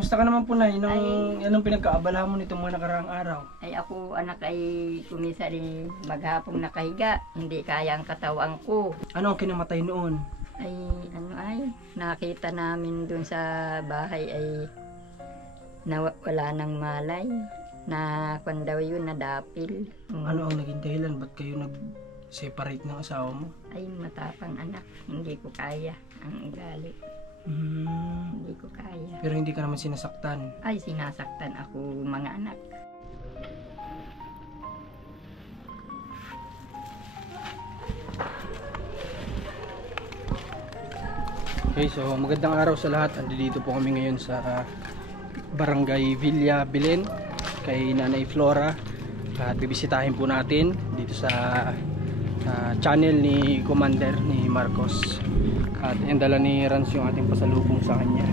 Kamusta ka naman po, Nay? Anong pinagkaabalahan mo nitong mga nakaraang araw? Ay ako anak ay kumisa rin maghapong nakahiga. Hindi kaya ang katawan ko. Ano ang kinamatay noon? Ay nakita namin dun sa bahay ay wala nang malay. Na kung daw yun nadapil. Ano ang naging dahilan? Ba't kayo nag-separate ng asawa mo? Ay matapang anak. Hindi ko kaya ang ugali. Hindi ko kaya. Pero hindi ka naman sinasaktan? Ay sinasaktan ako mga anak. Okay, so magandang araw sa lahat. Andito po kami ngayon sa Barangay Villa Belen kay Nanay Flora. At bibisitahin po natin dito sa channel ni Commander ni Marcos. At yung dala ni Rans yung ating pasalubong sa kanya.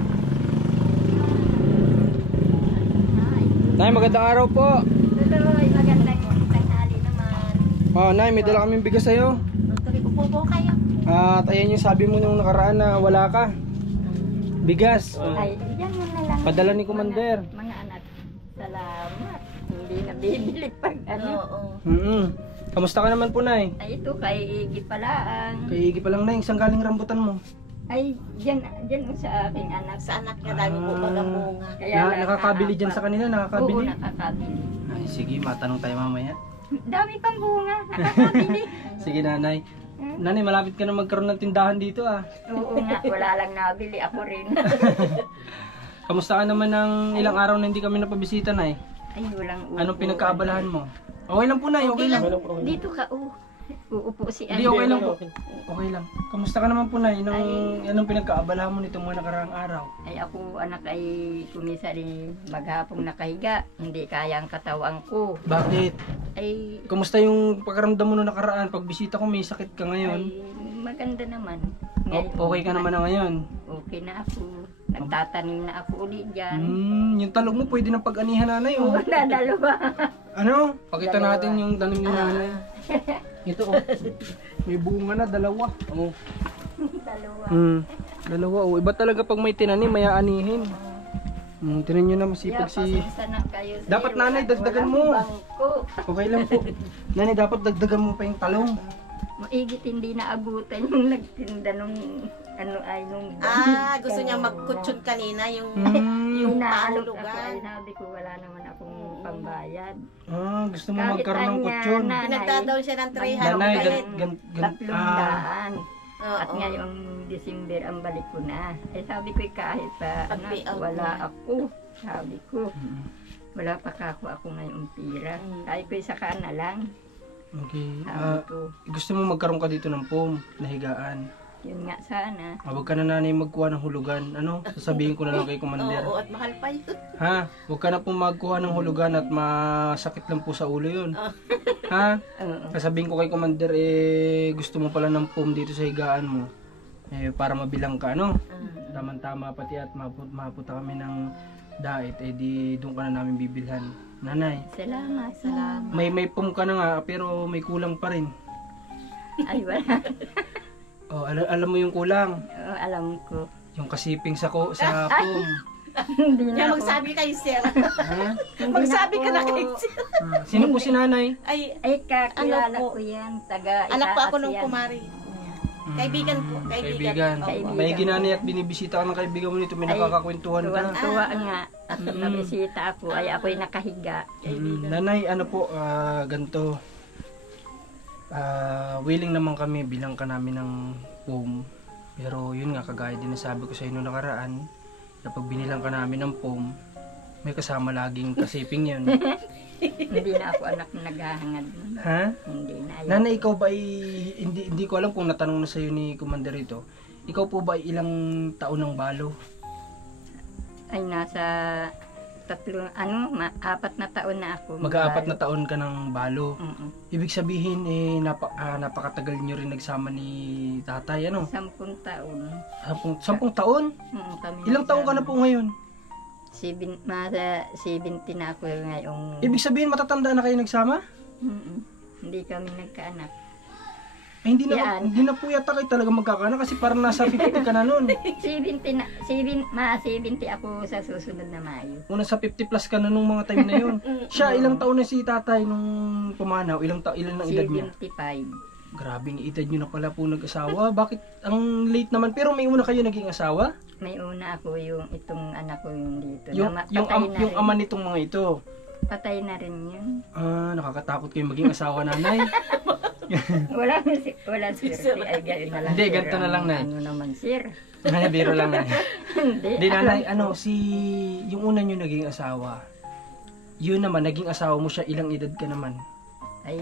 Nay, magandang araw po. Tuloy, magandang tanghali naman. Oh, Nay, may dala kaming bigas sa'yo. Tuloy ko po kayo. At ayan yung sabi mo nung nakaraan na wala ka. Bigas. Ay, yan mo na lang. Padala ni Commander. Mga anak, salamat. Hindi na bibili pag ano. Kamusta ka naman po, Nay? Ay, ito kay Igi palaan. Kay Igi pa lang, Nay. Saan galing rambutan mo? Ay, dyan sa aking anak. Sa anak niya, dami po mga Nakakabili dyan sa kanila? Nakakabili? Oo, nakakabili. Ay, sige, matanong tayo mamaya. Dami pang bunga, nakakabili. Sige, Nanay. Nanay, malapit ka na magkaroon ng tindahan dito, ah. Oo nga, wala lang nabili. Ako rin. Kamusta ka naman ng ilang araw na hindi kami napabisita, Nay? Ay, walang upo. Anong pinagkaabalahan mo? Okay lang po, Nay. Okay lang. Dito ka, uupo si Hindi, okay lang po. Okay lang. Kamusta ka naman po, Nay? Anong pinagkaabalahan mo nitong mga nakaraang araw? Ay ako anak ay kumisa rin maghapong nakahiga. Hindi kaya ang katawan ko. Bakit? Ay, Kamusta yung pagkaramdam mo nung nakaraan? Pagbisita ko, may sakit ka ngayon. maganda naman. Okay ka naman na ngayon? Okay na ako. Nagtatanim na ako ulit dyan. Yung talog mo pwede ng pag-anihan, Nanay. Oh. Oo na, dalawa. Ano? Pakita Dalawa. natin yung tanim ni Nanay. Ito, oh. May bunga na, dalawa. Oh. Dalawa. Dalawa, oh. Iba talaga pag may tinanim, may aanihin. Tinan nyo na masipag si... pasensya na kayo, sir. Dapat, Nanay, dagdagan mo. Walang bangko. Okay lang po. Nanay, dapat dagdagan mo pa yung talong. Maigit hindi naabutan yung nagtinda nung gusto niya magkutsyon kanina yung yung naalog ako ay sabi ko wala naman akong pambayad. Gusto mo magkaroon ng kutsyon. Pinagda daw siya ng 300. Nanay, 300. At ngayong December ang balik ko na. Ay sabi ko kahit pa wala ako. Sabi ko. Wala pa ako ngayong pira. Sabi ko saka na lang. Okay. Sabi ko. Gusto mo magkaroon ka dito ng foam na higaan. Yun nga sana. Huwag ka na, Nanay, magkuha ng hulugan. Ano? Sasabihin ko na lang kay Commander. Oo, at mahal pa yun. Ha? Huwag ka na po magkuha ng hulugan at masakit lang po sa ulo yun. Ha? Sasabihin ko kay Commander, gusto mo pala ng foam dito sa higaan mo. Para mabilang ka, ano? Tama-tama pati at mapunta kami ng dait, di doon ka na namin bibilhan. Nanay. Salamat. May foam ka na nga, pero may kulang pa rin. Ay wala. Alam mo yung kulang? Alam ko. Yung kasiping sa foam. Hindi Kaya na ako. magsabi kay sir. Ha? Magsabi ka na kay sir. Sino po si Nanay? Ay, Kakilala Ano po? ko yan. Taga anak po ako Itaas nung yan. kumari. Kaibigan po. Kaibigan. May ginanay at binibisita ka ng kaibigan mo nito. May nakakakwentuhan ka. Tuwan-tuwa nga. At nabisita ako. Ay ako'y nakahiga. Nanay, ano po, ganito. Willing naman kami bilang ka namin ng foam. Pero yun nga, kagaya din na sabi ko sa inyo nakaraan, kapag binilang ka namin ng foam, may kasama laging kasiping yun. Hindi na ako anak na naghahangad. Ha? Hindi na. Nanay, ikaw ba hindi ko alam kung natanong na sa'yo ni Commander ito. Ikaw po ba ilang taon ng balo? Ay nasa 4 na taon na ako. Mag-aapat na taon ka ng balo. Ibig sabihin, napakatagal nyo rin nagsama ni tatay, ano? 10 taon. 10 taon? Kami Ilang taon ka na po ngayon? 70 na ako ngayong... Ibig sabihin, matatanda na kayo nagsama? Hindi kami nagkaanak. Ay, hindi na, Yan. hindi na po yata kayo talaga magkakaanak kasi parang nasa 50 ka na nun. 70 ako sa susunod na Mayo. Una sa 50 plus ka na nung mga time na yun. Siya, ilang taon na si tatay nung pumanaw? Ilan ang edad niya? 75. Grabing edad nyo na pala po nag-asawa. Bakit ang late naman? Pero may una kayo naging asawa? May una ako yung itong anak ko yung dito. Yung, Patay na yung rin. ama nitong mga ito. Patay na rin yun. Ah, nakakatakot kayo maging asawa, nanay. Wala sir. Ay, ganun na lang. Hindi, sir. ganito na lang, Nay. Ano naman sir? Nanay, biro lang, nanay. Hindi. Hindi, nanay, yung una nyo naging asawa, yun naman, naging asawa mo siya, ilang edad ka naman? Ay,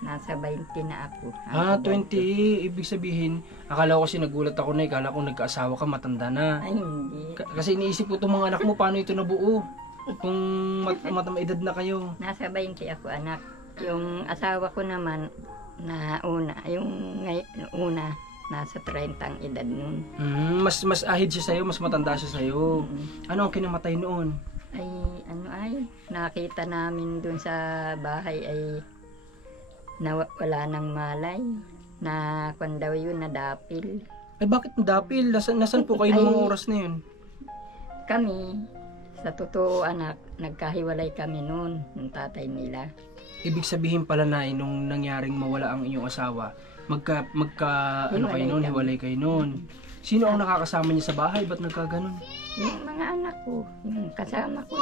nasa 20 na ako. Ah, 20. Ibig sabihin, akala ko kasi nagulat ako na, akala ko nagkaasawa ka, matanda na. Ay, hindi. Kasi iniisip ko itong mga anak mo, paano ito nabuo? Kung edad na kayo. Nasa 20 ako anak. Yung asawa ko naman, na una, una, nasa 30 ang edad nun. Mas ahid siya sa'yo, mas matanda siya sa'yo. Ano ang kinamatay noon? Ay, nakita namin dun sa bahay ay wala nang malay. Na kung daw yun, nadapil. Ay bakit dapil? Nasaan po kayo ng mga oras na yun? Kami, sa totoo anak, nagkahiwalay kami noon ng tatay nila. Ibig sabihin pala na nung nangyaring mawala ang inyong asawa, ano kayo noon, hiwalay kayo noon. Sino ang nakakasama niya sa bahay? Ba't nagkaganon? Yung mga anak ko, yung kasama ko.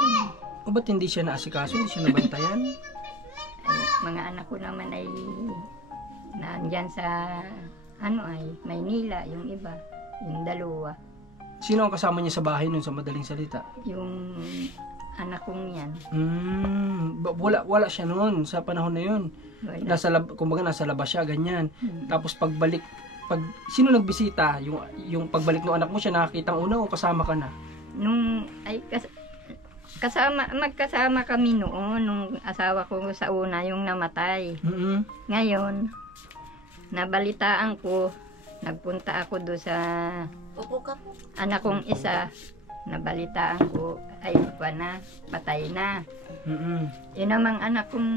O ba't hindi siya naasikaso? Hindi siya nabantayan? Ay, mga anak ko naman ay nandyan sa Maynila, yung iba, yung dalawa. Sino ang kasama niya sa bahay noon sa madaling salita? Yung anak kong yan. Wala siya noon sa panahon na yun. Wala. Kumbaga nasa labas siya, ganyan. Tapos sino nagbisita? Yung pagbalik ng anak mo, siya nakakitang una o kasama ka na? Magkasama kami noon, nung asawa ko sa una, yung namatay. Ngayon, nabalitaan ko, nagpunta ako doon sa anak kong isa, nabalitaan ko, ay patay na. Yun namang anak kong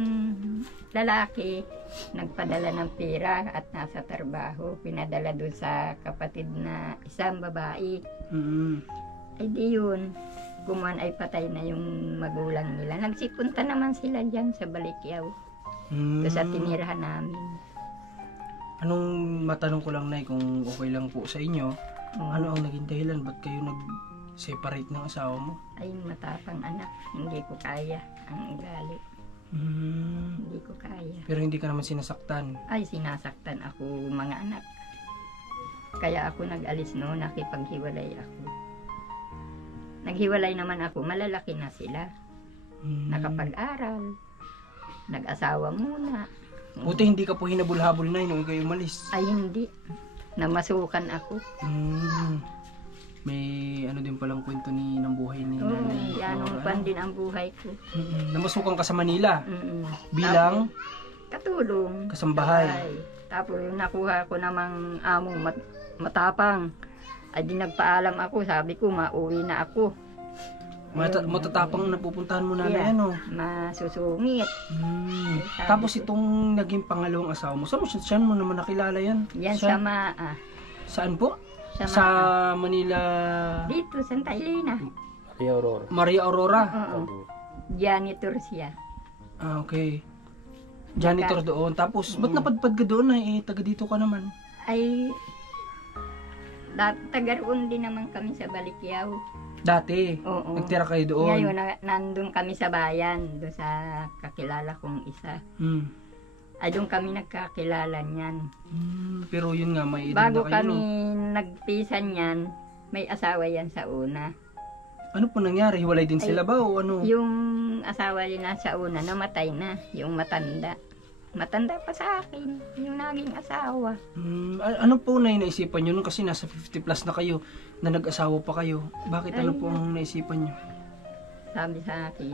lalaki, nagpadala ng pera at nasa trabaho, pinadala doon sa kapatid na isang babae. Ay di yun, gumawan ay patay na yung magulang nila. Nagsipunta naman sila dyan sa Balikyaw. Doon sa tinirahan namin. Anong matanong ko lang, Nay, kung okay lang po sa inyo, ano ang naging dahilan? Ba't kayo nag-separate ng asawa mo? Ay, matapang anak. Hindi ko kaya ang ugali. Hindi ko kaya. Pero hindi ka naman sinasaktan? Ay, sinasaktan ako mga anak. Kaya ako nag-alis noon, nakipaghiwalay ako. Naghiwalay naman ako, malalaki na sila. Nakapag-aral. Nag-asawa muna. Buti hindi ka po hinabol-habol, Nay, nung ikaw umalis. Ay, hindi. Namasukan ako. May ano din palang kwento ng buhay ni Nanay. Yanong pan din ang buhay ko. Namasukan ka sa Manila. Bilang? Katulong. Kasambahay. Tapos nakuha ko namang among matapang. Ay di nagpaalam ako, sabi ko mauwi na ako. Matatapang napupuntahan mo, Nanay, ano? Masusungit. Tapos itong naging pangalawang asawa mo, saan mo naman nakilala yan? Yan sa Saan po? Sa Manila. Dito, Santa Elena. Maria Aurora. Oo. Janitor siya. Ah, okay. Janitor doon. Tapos, ba't napadpad ka doon? Taga dito ka naman. Ay, taga roon din naman kami sa Balikyaw. Dati? Oo. Nagtira kayo doon? Ngayon, nandun kami sa bayan, doon sa kakilala kong isa. Ay, doon kami nagkakilala niyan. Pero yun nga, may edad Bago na kayo. kami nagpisan niyan, may asawa yan sa una. Ano po nangyari? Hiwalay din sila ba o ano? Yung asawa niya sa una, namatay na. Yung matanda. Matanda pa sa akin, yung naging asawa. Ano po na naisipan nyo nun? Kasi nasa 50 plus na kayo, na nag-asawa pa kayo. Bakit ano po ang naisipan nyo? Sabi sa akin,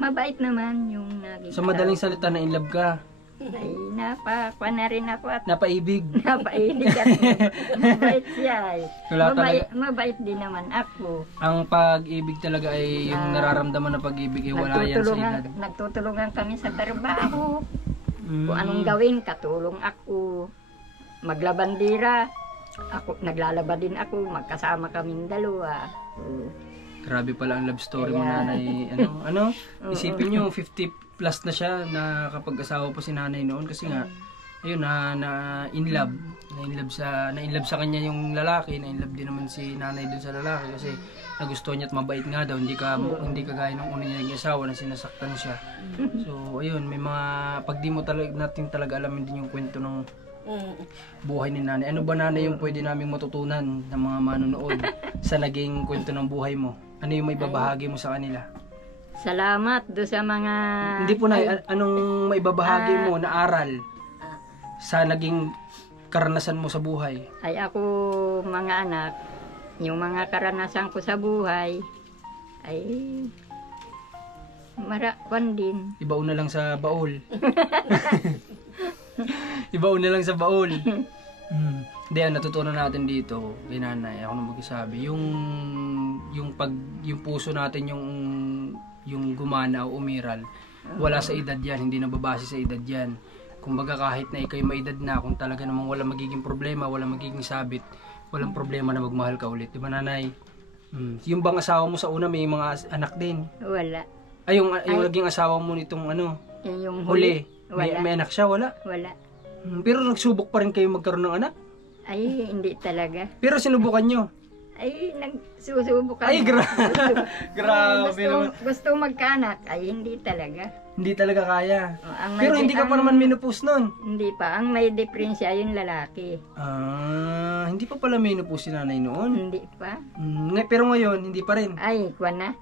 mabait naman yung naging Sa madaling salita, na in love ka? Ay, napakwa na rin ako at Napaibig? napailig at mabait siya. Wala Mabait din naman ako. Ang pag-ibig talaga ay yung nararamdaman na pag-ibig ay wala yan sa edad. Nagtutulungan kami sa trabaho. Kung anong gawin, katulong ako. Maglabandira, ako, naglalaba din ako, magkasama kaming dalawa. Grabe pala ang love story mo, Kaya- nanay. Isipin nyo, 50 plus na siya na kapag asawa pa si nanay noon kasi nga, ayun, na in love. Na in love sa kanya yung lalaki, na in love din naman si nanay dun sa lalaki kasi nagustuhan niya at mabait nga daw, hindi kagaya nung una niya naging asawa na sinasaktan siya. So, ayun, may mga, pag di mo natin talaga alamin din yung kwento ng buhay ni nanay. Ano ba nanay yung pwede naming matutunan ng mga manonood sa naging kwento ng buhay mo? Ano yung may babahagi mo sa kanila? Salamat do sa mga... Hindi po na, anong may babahagi mo na aral sa naging karanasan mo sa buhay? Ay ako, mga anak, yung mga karanasan ko sa buhay, ay marapan din. Ibaon na lang sa baul. Ibaon na lang sa baul. Hindi, ang natutunan natin dito, kay nanay, ako na magsasabi, yung puso natin yung gumana o umiral, wala sa edad yan, hindi nababase sa edad yan. Kumbaga kahit na ikaw'y may edad na, kung talaga namang wala magiging problema, wala magiging sabit, walang problema na magmahal ka ulit. Di ba nanay? Yung bang asawa mo sa una may mga anak din? Wala. Ay, yung naging asawa mo nitong Yung huli, wala. may anak siya? Wala? Wala. Pero nagsubok pa rin kayo magkaroon ng anak? Ay, hindi talaga. Pero sinubukan nyo? Ay, nagsusubukan. Ay, grabe naman. Gusto magkaanak. Ay, hindi talaga. Hindi talaga kaya. Ang Pero hindi ka pa naman menopause nun. Hindi pa. Ang may diferensya yung lalaki. Hindi pa pala menopause si nanay noon. Hindi pa. Pero ngayon, hindi pa rin. Ay, kwan na.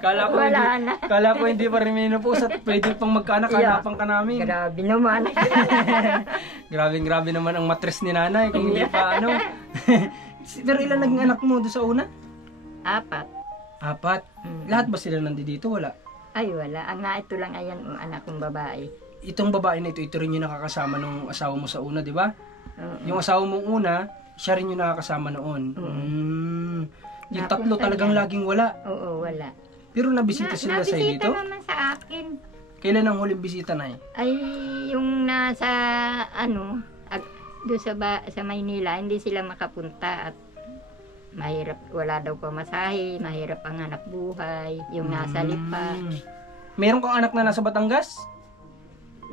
Kala ko hindi pa rin menopause at pwede pang magkaanak, hanapan ka namin. Grabe naman. Grabe naman ang matres ni nanay kung hindi pa Pero ilan naging anak mo doon sa una? 4. 4. Lahat ba sila nandito? Wala. Ay, wala. Ang ito lang ayan ang anak kong babae. Itong babae na ito rin yung nakakasama nung asawa mo sa una, di ba? Oo. Yung asawa mong una, siya rin yung nakakasama noon. Yung tatlo talagang laging wala. Oo, wala. Pero nabisita sila sa dito? Nabisita naman sa akin. Kailan ang huling bisita na Ay, yung nasa, doon sa Maynila, hindi sila makapunta at mahirap, wala daw pamasahe, mahirap ang hanap buhay, yung nasa Lipa. Meron kang anak na nasa Batangas?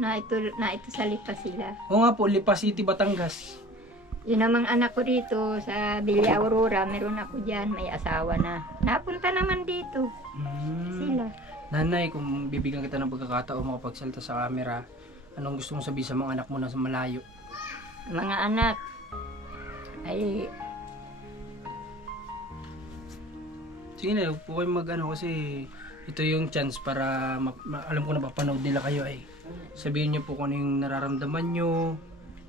Na ito sa Lipa sila. Oo nga po, Lipa City, Batangas. Yun namang anak ko dito sa Villa Aurora, meron ako dyan, may asawa na. Napunta naman dito sila. Nanay, kung bibigyan kita ng pagkakataon makapagsalita sa camera, anong gusto mong sabihin sa mga anak mo na sa malayo? Mga anak, ay sige na, huwag po kayo kasi ito yung chance para alam ko na mapapanood nila kayo sabihin nyo po kung ano yung nararamdaman nyo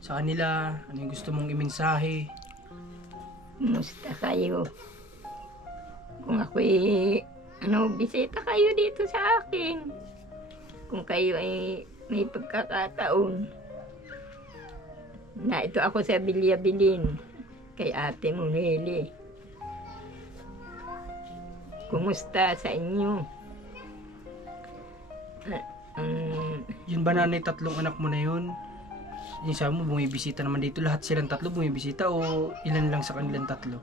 sa kanila, ano yung gusto mong imensahe. musta kayo? Kung ako'y bisita kayo dito sa akin. Kung kayo ay may pagkakataon na ito ako sa Bilyabilin kay Ate Munili. Kumusta sa inyo? Yun ba nanay, tatlong anak mo na yun? Yung sabi mo, bumibisita naman dito. Lahat silang tatlo bumibisita o ilan lang sa kanilang tatlo?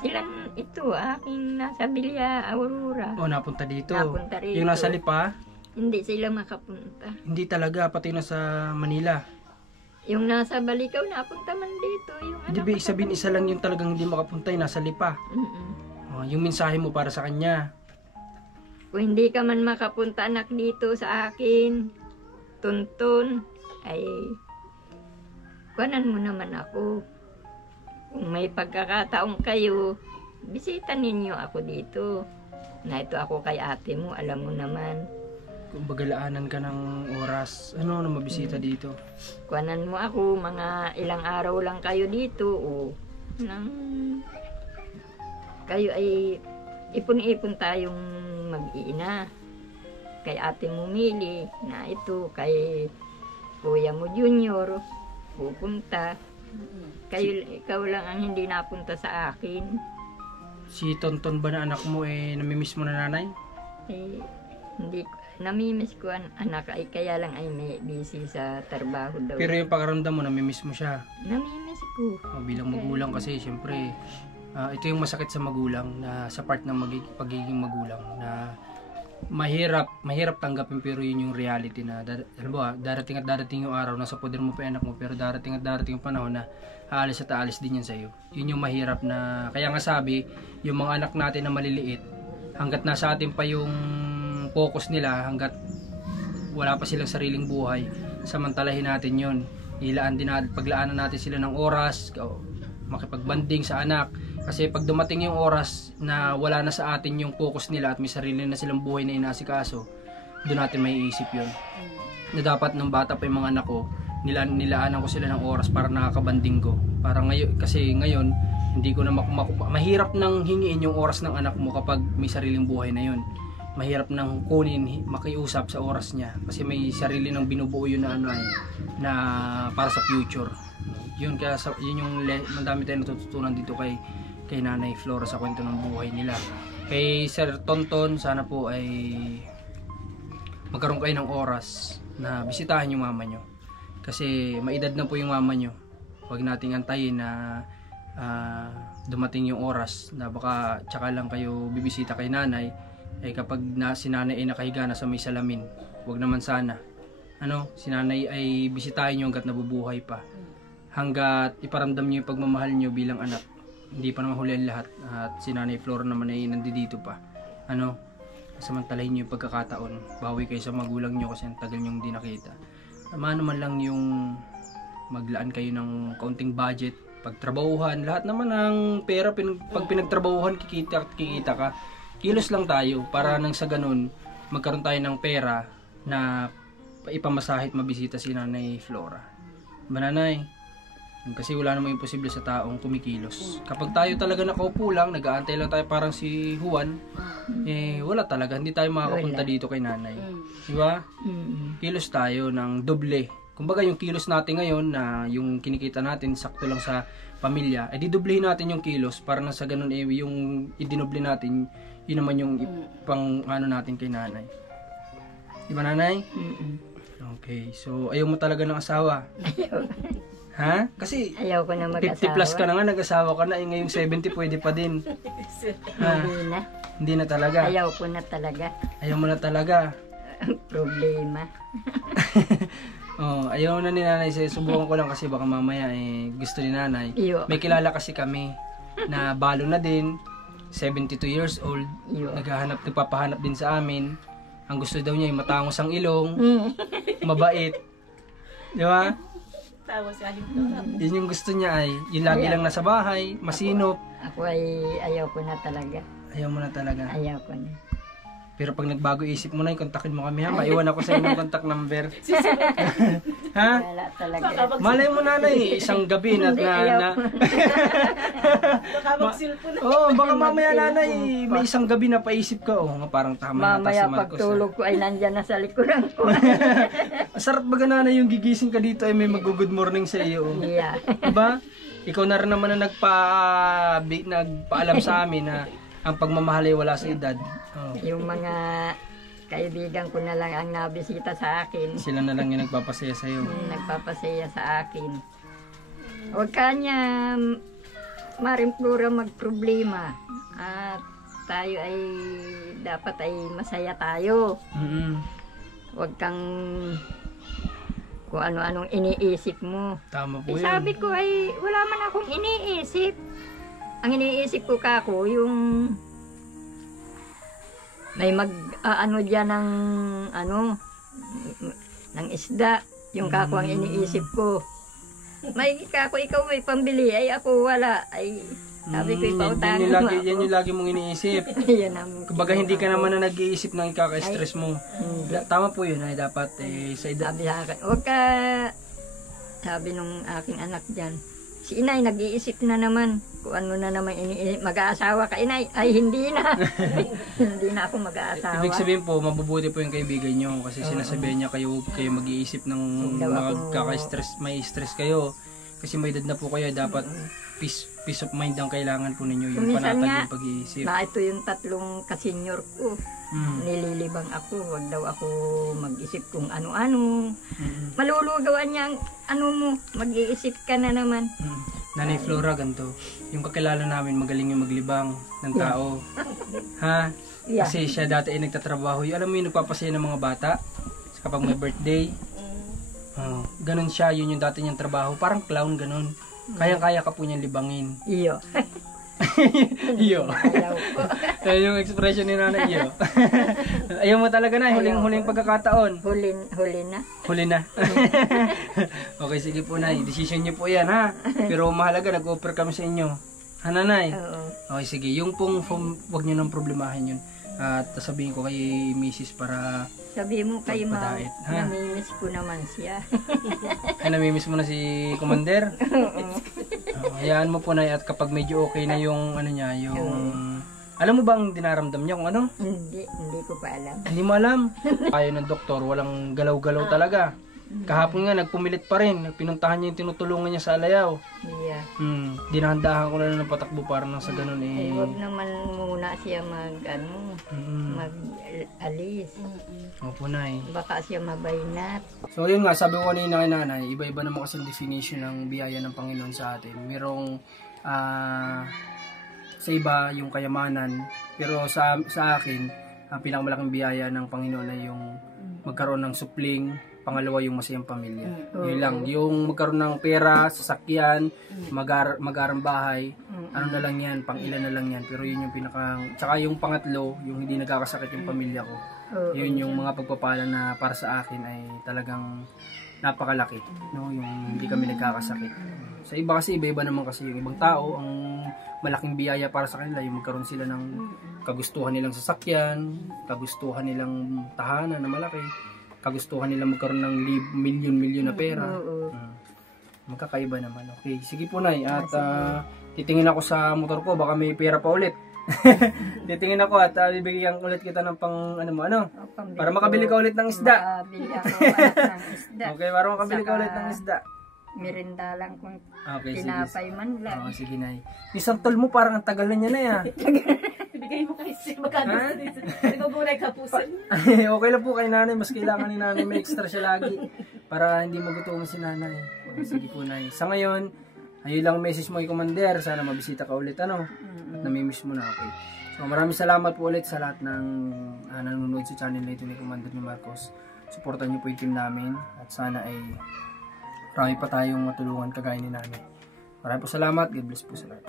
Silang ito, aking nasa Villa Aurora. O napunta dito? Napunta rito. Yung nasa Lipa? Hindi sila makapunta. Hindi talaga, pati na sa Manila. Yung nasa Balikaw, napunta man dito. Yung Hindi ba sabihin isa lang yung talagang hindi makapunta, yung nasa Lipa? Yung mensahe mo para sa kanya. Kung hindi ka man makapunta anak dito sa akin, tuntun, ay kuhanan mo naman ako. Kung may pagkakataon kayo, bisita ninyo ako dito. Na ito ako kay ate mo, alam mo naman. Kung bagalaanan ka ng oras, ano na mabisita dito? Kuhanan mo ako, mga ilang araw lang kayo dito. Kayo ay ipon-ipon tayong mag-iina. Kay ate mo Mili, na ito, kay kuya mo Junior, pupunta. Ikaw lang ang hindi napunta sa akin. Si Tonton ba na anak mo namimiss mo na nanay? Eh, hindi, namimiss ko ang anak ay kaya lang ay may busy sa trabaho daw. Pero yung pakiramdam mo, namimiss mo siya. Namimiss ko. Bilang magulang kasi, syempre, ito yung masakit sa magulang, na sa part ng pagiging magulang, na mahirap tanggapin, pero yun yung reality na, halimbawa, darating at darating yung araw, nasa poder mo pa yung anak mo, pero darating at darating yung panahon na aalis at aalis din yan sa'yo. Yun yung mahirap na, kaya nga sabi, yung mga anak natin na maliliit, hanggat nasa atin pa yung focus nila, hanggat wala pa silang sariling buhay, samantalahin natin yun. Paglaanan natin sila ng oras, makipagbanding sa anak, kasi pag dumating yung oras na wala na sa atin yung focus nila at may sarili na silang buhay na inasikaso, doon natin may iisip yun. Na dapat ng bata pa yung mga anak ko, nilaanan ko sila ng oras para nakakabanding ko. Para ngayon, kasi ngayon, hindi ko na mahirap nang hingiin yung oras ng anak mo kapag may sariling buhay na yun. Mahirap nang kunin, makiusap sa oras niya, kasi may sarili nang binubuo yun na para sa future. Yun, kaya yun yung madami tayong natututunan dito kay Nanay Flora sa kwento ng buhay nila. Kay Sir Tonton, sana po ay magkaroon kayo ng oras na bisitahin yung mama nyo, kasi maedad na po yung mama nyo. Huwag nating antayin na dumating yung oras na baka tsaka lang kayo bibisita kay nanay, kapag si nanay ay nakahiga na sa may salamin. Huwag naman sana. Si nanay ay bisitahin nyo hanggat nabubuhay pa, hanggat iparamdam nyo yung pagmamahal nyo bilang anak. Hindi pa naman huli ang lahat, at si Nanay Flora naman ay nandito pa. Samantalahin nyo yung pagkakataon, bawi kayo sa magulang nyo kasi ang tagal nyo hindi nakita. Naman lang yung maglaan kayo ng kaunting budget, pagtrabahuhan, lahat naman ng pera pag pinagtrabahuhan, kikita ka. Kilos lang tayo para nang sa ganun magkaroon tayo ng pera na ipamasahe at mabisita si Nanay Flora. Nanay, kasi wala namang imposible sa taong kumikilos. Kapag tayo talaga nakaupo lang, nag-aantay lang tayo parang si Juan, wala talaga, hindi tayo makakapunta dito kay nanay. Diba? Kilos tayo ng doble. Kumbaga yung kilos natin ngayon na yung kinikita natin sakto lang sa pamilya, didoblehin natin yung kilos para na sa ganun yung idinoble natin, yun naman yung pang natin kay nanay. Diba, nanay? Okay, so ayaw mo talaga ng asawa? Ayaw. Ha? Kasi ayaw ko na mag-asawa. 50 plus ka na nga, nag-asawa ka na, ngayong 70 pwede pa din. Ha? Hindi na. Hindi na talaga. Ayaw ko na talaga. Ayaw mo na talaga. Problema. Ayaw na ni nanay. Subukan ko lang kasi baka mamaya gusto ni nanay. Iyo. May kilala kasi kami na balo na din, 72 years old. Iyo. Nagpapahanap din sa amin. Ang gusto daw niya ay matangos ang ilong, mabait. Di ba? Yun yung gusto niya yung lagi lang nasa bahay, masinop. Ako ay ayaw ko na talaga. Ayaw mo na talaga. Ayaw ko na. Pero pag nagbago isip mo na, kontakin mo kami ha. Maiwan ako sa inyong contact number. Ha? Wala talaga. Malay mo nanay, isang gabi na Baka mag-cellphone na. baka mamaya nanay, may isang gabi na paisip ka. Nga parang tama na Mamaya si Marcos. pagtulog ko ay nandyan na sa likuran ko. Sarap baga nanay yung gigising ka dito ay may mag-good morning sa iyo. Yeah. Diba? Ikaw na rin naman na nagpaalam sa amin na ang pagmamahal ay wala sa edad. Yung mga kaibigan ko na lang ang nabisita sa akin. Sila na lang yung nagpapasaya sa iyo. Nagpapasaya sa akin. Huwag ka niya Maring Flora magproblema. At tayo ay dapat ay masaya tayo. Huwag kang kung ano-anong iniisip mo. Tama po yun. Sabi ko ay wala man akong iniisip. Ang iniisip ko kako yung may mag-ano diyan ng isda. Yung kako ang iniisip ko. May kako ikaw may pambili ay ako wala. Ay sabi ko ipautangin mo ako. Yan yung lagi mong iniisip. Yan ang Kumbaga hindi ka naman na nag-iisip ng ikaka-stress mo. Tama po yun ay dapat sa edad. Sabi sa akin, huwag ka, sabi nung aking anak dyan, si inay nag-iisip na naman kung ano na naman iniisip, mag-aasawa ka inay, ay hindi na. Hindi na ako mag-aasawa. Ibig sabihin po, mabubuti po yung kaibigan nyo kasi sinasabihan niya kayo mag-iisip ng magkaka-stress, may stress kayo. Kasi may edad na po kayo, dapat peace of mind ang kailangan po ninyo, yung Minsan panatag nga, yung pag-iisip. Na ito yung tatlong kasenyor ko. Nililibang ako, wag daw ako mag-isip kung ano-ano. Malulugawan niya ang ano mo, mag-iisip ka na naman. Nanay Flora, ganito, yung kakilala namin magaling yung maglibang ng tao. Ha? Yeah. Kasi siya dati ay nagtatrabaho. Yung, alam mo yung nagpapasaya ng mga bata kapag may birthday. Ganun siya, yun yung dati niyang trabaho. Parang clown, ganun. Kayang-kaya ka po niyang libangin. Iyo. Iyo. Ayaw ko. Yan yung expression ni nanay, iyo. Ayaw mo talaga na, huling pagkakataon. Huli na. Huli na. Okay, sige po nay. Decision niyo po yan ha. Pero mahalaga, nag-offer kami sa inyo. Ha nanay? Oo. Okay, sige. Yung pong wag niyo nang problemahin yun. At sabihin ko kay Mrs. para Sabi mo kay Ma, Magpadait, ha? namimiss ko naman siya. ay namimiss mo na si Commander. Hayaan mo po na at kapag medyo okay na yung ano niya, yung alam mo bang dinaramdam niya kung ano? Hindi ko pa alam. Hindi mo alam. Ayon ng doktor, walang galaw-galaw talaga. Kahapon nga nagpumilit pa rin. Pinuntahan niya yung tinutulungan niya sa Alayaw. Yeah. Dinahandahan ko na lang ng patakbo para nang sa ganun Ay, huwag naman muna siya mag-alis. Opo nay. Baka siya mabaynat. So yun nga, sabi ko kanina kay nanay, iba-iba naman kasi ang definition ng biyaya ng Panginoon sa atin. Merong sa iba yung kayamanan, pero sa akin, ang pinakamalaking biyaya ng Panginoon ay yung magkaroon ng supling, pangalawa yung masayang pamilya. Yun lang, yung magkaroon ng pera, sasakyan, mag-arang bahay, ano na lang yan, pang ilan na lang yan, pero yun yung tsaka yung pangatlo, yung hindi nagkakasakit yung pamilya ko. Yun yung mga pagpapala na para sa akin ay talagang napakalaki, no? Yung hindi kami nagkakasakit. Sa iba kasi, iba-iba naman kasi yung ibang tao, ang malaking biyaya para sa kanila, yung magkaroon sila ng kagustuhan nilang sasakyan, kagustuhan nilang tahanan na malaki, kagustuhan nilang magkaroon ng milyon-milyon na pera. Magkakaiba naman. Okay, sige po nay, at titingin ako sa motor ko, baka may pera pa ulit. Titingin ako at bibigyan ulit kita ng pang para makabili ka ulit ng isda. Makabili ako ng isda. Okay, para makabili ka ulit ng isda. Merinda lang kung Okay, tinapay man lang. Sige nay. Isang tol mo parang ang tagal na niya na yan. Ibigay mo kay Sir. Magkano dito? Nagugulay ka po sa... Okay lang po kay nanay, mas kailangan ni nanay may extra siya lagi para hindi magutuman si nanay. Okay, sige po nay. Sa ngayon, ayun lang message mo kay Commander, sana mabisita ka ulit at namimiss mo na. Okay. So maraming salamat po ulit sa lahat ng nanonood sa channel na ito ni Commander ni Marcos. Suportahan niyo po yung team namin at sana ay marami pa tayong matulungan kagaya ni nanay. Maraming po salamat. God bless po sa lahat.